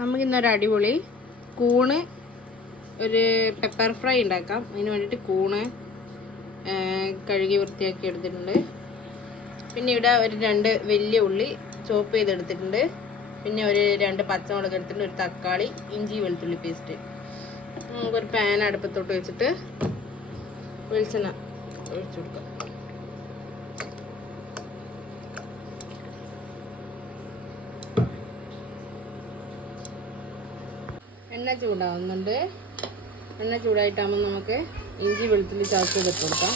നമുക്കിന്നൊരു അടിപൊളി കൂണ് ഒരു പെപ്പർ ഫ്രൈ ഉണ്ടാക്കാം. അതിന് വേണ്ടിയിട്ട് കൂണ് കഴുകി വൃത്തിയാക്കി എടുത്തിട്ടുണ്ട്. പിന്നെ ഇവിടെ ഒരു രണ്ട് വലിയ ഉള്ളി ചോപ്പ് ചെയ്തെടുത്തിട്ടുണ്ട്. പിന്നെ ഒരു രണ്ട് പച്ചമുളക് എടുത്തിട്ടുണ്ട് ഒരു തക്കാളി ഇഞ്ചി വെളുത്തുള്ളി പേസ്റ്റ് നമുക്കൊരു പാൻ അടുപ്പത്തോട്ട് വെച്ചിട്ട് വെളിച്ചെണ്ണ ഒഴിച്ചു കൊടുക്കാം. എണ്ണ ചൂടാവുന്നുണ്ട്. എണ്ണ ചൂടായിട്ടാകുമ്പോൾ നമുക്ക് ഇഞ്ചി വെളുത്തുള്ളി ഇട്ട് കൊടുക്കാം.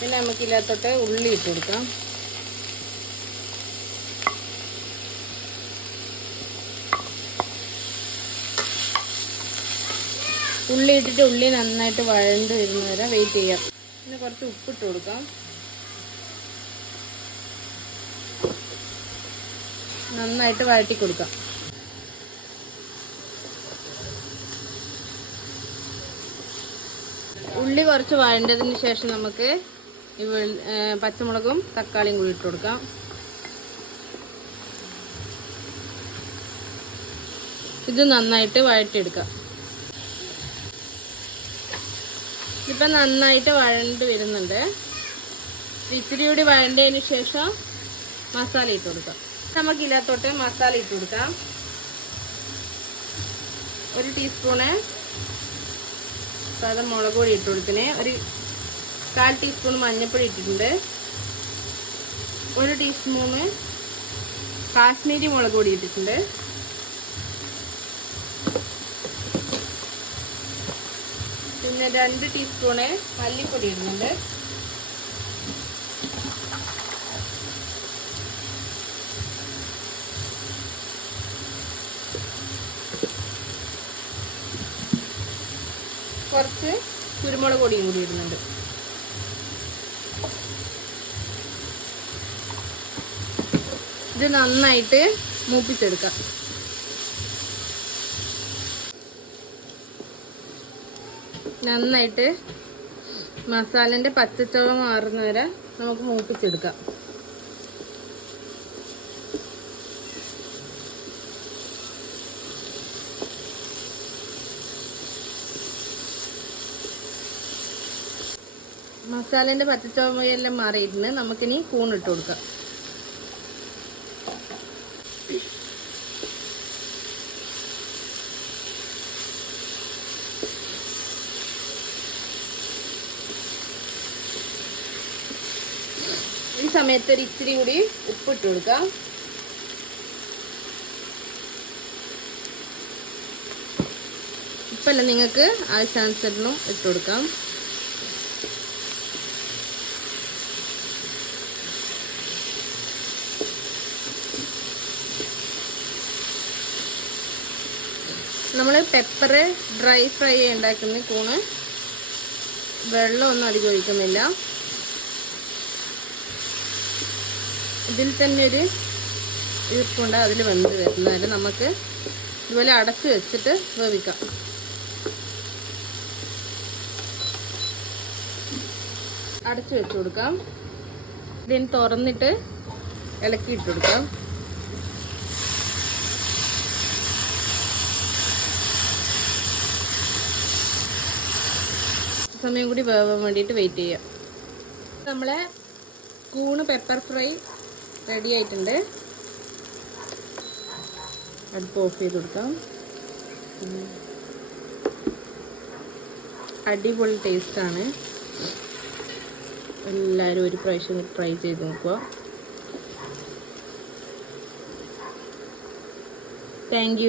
പിന്നെ നമുക്ക് ഇതിനകത്തോട്ട് ഉള്ളി ഇട്ട് കൊടുക്കാം. ഉള്ളി ഇട്ടിട്ട് ഉള്ളി നന്നായിട്ട് വഴണ്ട് വരുന്ന വരെ വെയിറ്റ് ചെയ്യാം. പിന്നെ കുറച്ച് ഉപ്പിട്ട് കൊടുക്കാം. നന്നായിട്ട് വഴറ്റി കൊടുക്കാം. ഉള്ളി കുറച്ച് വഴണ്ടതിന് ശേഷം നമുക്ക് പച്ചമുളകും തക്കാളിയും കൂടി ഇട്ട് കൊടുക്കാം. ഇത് നന്നായിട്ട് വഴറ്റിയെടുക്കാം. ഇപ്പം നന്നായിട്ട് വഴണ്ട് വരുന്നുണ്ട്. ഇച്ചിരി കൂടി വഴണ്ടതിന് ശേഷം മസാല ഇട്ട് കൊടുക്കാം. നമുക്ക് ഇതിനകത്തോട്ട് മസാല ഇട്ട് കൊടുക്കാം. ഒരു ടീസ്പൂണ് സാധാ മുളക് പൊടി ഇട്ട് കൊടുക്കണേ. ഒരു കാൽ ടീസ്പൂൺ മഞ്ഞൾപ്പൊടി ഇട്ടിട്ടുണ്ട്. ഒരു ടീസ്പൂണ് കാശ്മീരി മുളക് പൊടി ഇട്ടിട്ടുണ്ട്. പിന്നെ രണ്ട് ടീസ്പൂണ് മല്ലിപ്പൊടി ഇടുന്നുണ്ട്. കുറച്ച് കുരുമുളക് പൊടിയും കൂടി ഇടുന്നുണ്ട്. ഇത് നന്നായിട്ട് മൂപ്പിച്ചെടുക്കാം. നന്നായിട്ട് മസാലന്റെ പച്ചച്ചവ മാറുന്ന വരെ നമുക്ക് മൂപ്പിച്ചെടുക്കാം. മസാലേന്റെ പച്ചച്ചവയെല്ലാം മാറിയിട്ടുണ്ട്. നമുക്കിനി കൂണിട്ട് കൊടുക്കാം. സമയത്ത് ഒരു ഇത്തിരി കൂടി ഉപ്പിട്ട് കൊടുക്കാം. ഉപ്പല്ല നിങ്ങൾക്ക് ആവശ്യാനുസരണം ഇട്ട് കൊടുക്കാം. നമ്മൾ പെപ്പർ ഡ്രൈ ഫ്രൈ ഉണ്ടാക്കുന്ന കൂണ് വെള്ളമൊന്നും അധികം ഒഴിക്കുന്നില്ല. ഇതിൽ തന്നെ ഒരു ഈർപ്പുണ്ട് അതിൽ വെന്ത് വരുന്നതിൽ നമുക്ക് ഇതുപോലെ അടച്ച് വെച്ചിട്ട് വേവിക്കാം. അടച്ചു വെച്ച് കൊടുക്കാം. ഇതിന് തുറന്നിട്ട് ഇളക്കിയിട്ട് കൊടുക്കാം. സമയം കൂടി വേവാൻ വേണ്ടിയിട്ട് വെയിറ്റ് ചെയ്യാം. നമ്മളെ കൂണ് പെപ്പർ ഫ്രൈ റെഡി ആയിട്ടുണ്ട്. അടുപ്പ് ഓഫ് ചെയ്ത് കൊടുക്കാം. അടിപൊളി ടേസ്റ്റാണ് എല്ലാവരും ഒരു പ്രാവശ്യം ട്രൈ ചെയ്ത് നോക്കുക. താങ്ക്